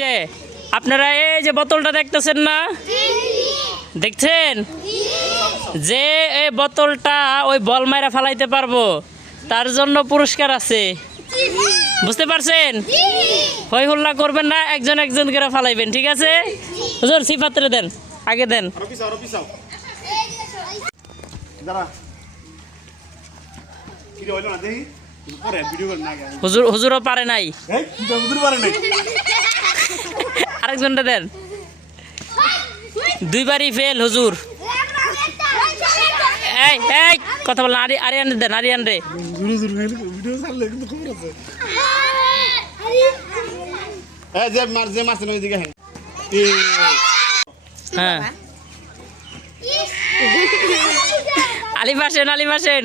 যে আপনারা এই যে বোতলটা দেখতেছেন না, দেখছেন যে এই বোতলটা ওই বল মাইরা ফালাইতে পারবো তার জন্য পুরস্কার আছে, বুঝতে পারছেন? হই হুল্লা করবেন না, একজন একজন করে ফালাইবেন, ঠিক আছে? হুজুর সিফাত্রে দেন, আগে দেন। হুজুরও পারে নাই, আরেকজনটা দেন। দুইবারই ফেল হুজুর। এই এই কথা বলেন, আরিয়ান দেন, আরিয়ান রে। হ্যাঁ আলিফ আসেন, আলিফ আসেন।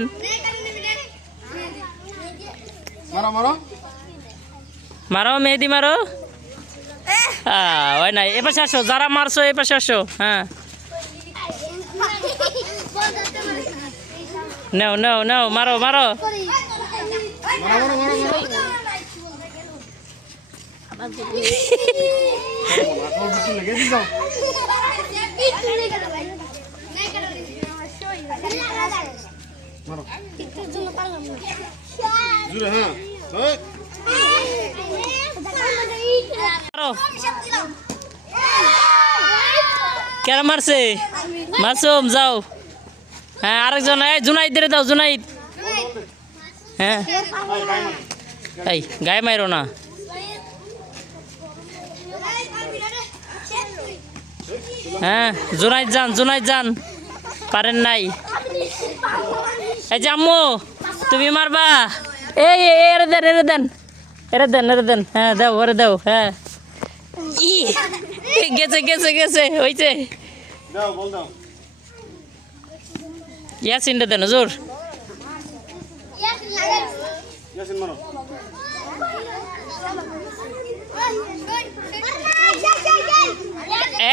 মারো মেহেদি মারো। ওই নাই, এপাশে আসো, যারা মারছো এপাশে আসো। হ্যাঁ নাও নাও নাও, মারো মারো। কেন মারছে? মাসুম যাও। হ্যাঁ আরেকজন, এই জুনাইদ রে দাও, জুনাইদ। হ্যাঁ এই গায়ে মাইরো না। হ্যাঁ জুনাইদ যান, জুনাইদ যান, পারেন নাই। এই যে আম্মু তুমি মারবা, এই এরে দেন, এরে দেন, এরে দেন, এরে দেন। হ্যাঁ দাও, ওরে দাও। হ্যাঁ ই গেছে গেছে গেছে, হইছে। ইয়াসিনটা দেন হুজুর।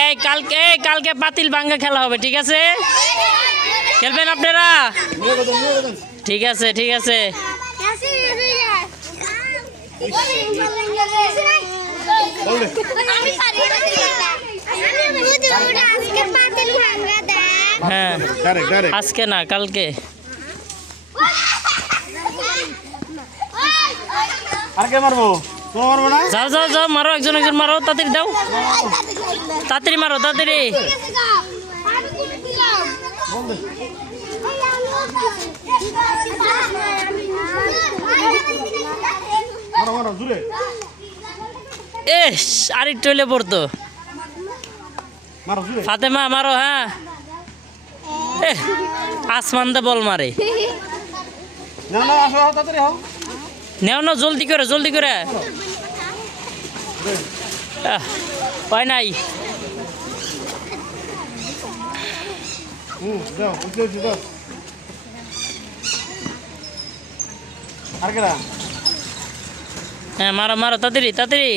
এই কালকে পাতিল ভাঙ্গা খেলা হবে, ঠিক আছে? খেলবেন আপনারা? ঠিক আছে ঠিক আছে। হ্যাঁ আজকে না, কালকে। যাও যাও যাও, মারো, একজন একজন মারো, তাড়াতাড়ি দাও, তাড়াতাড়ি মারো, তাড়াতাড়ি। এস আরেকটু হইলে পড়তো। ফাতেমা মারো। হ্যাঁ আসমান দা বল মারে। নেও না, জলদি করে, জলদি করে। হয় নাই। হ্যাঁ মারো মারো, তাড়াতাড়ি তাড়াতাড়ি।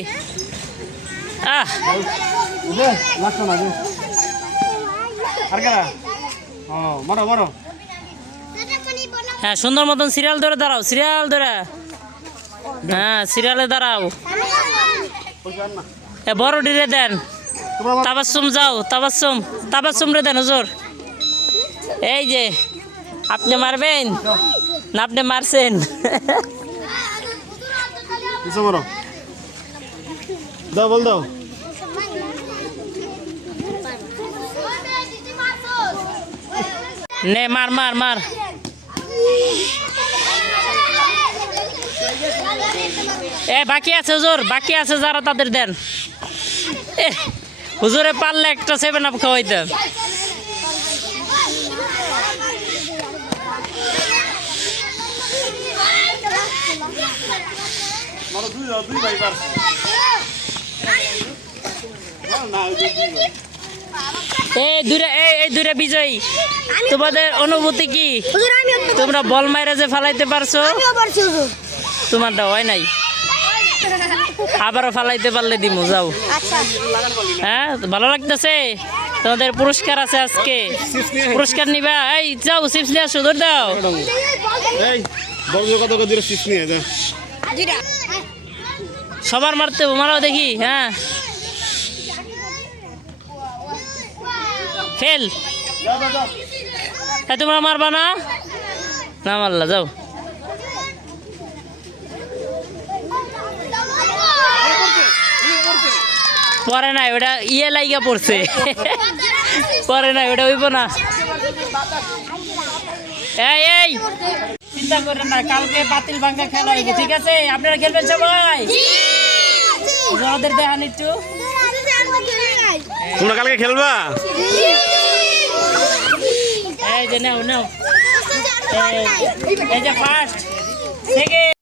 হ্যাঁ সুন্দর মতন সিরিয়াল ধরে দাঁড়াও, সিরিয়াল ধরে। হ্যাঁ সিরিয়ালে দাঁড়াও। বড় ডিরে দেন, তাবাসসুম যাও, তাবাসসুম, তাবাসসুম রে দেন হুজুর। এই যে আপনি মারবেন না, আপনি মারছেন। দাও বল দাও। নে মার মার মার। বাকি আছে হুজুর, বাকি আছে যারা, তাদের দেন। হুজুরে পারলে একটা 7 আপ খাওয়াইতেন। এই দুইটা বিজয়ী, তোমাদের অনুভূতি কি? তোমরা বল মাইরা যে ফালাইতে পারছো, তোমারটা হয় নাই, আবারও ফালাইতে পারলে দিমু। যাও। হ্যাঁ ভালো লাগতেছে? তোমাদের পুরস্কার আছে আজকে, পুরস্কার নিবা। এই যাও, চিপস নিয়ে আসো, ধরে দাও। সবার মারতে মারাও দেখি। হ্যাঁ খেল তোমরা মারবা না না মারলা যাও পরে না ওটা ইয়ে লাইগা পড়ছে পরে না ওটা হইব না এই এই চিন্তা করেন না কালকে বাতিল ভাঙ্গা খেলা হইব ঠিক আছে আপনারা খেলবেন সবাই ওদের দেখান একটু তোমরা কালকে খেলবা এই যে নাও নাও এই যে ফার্স্ট সেকেন্ড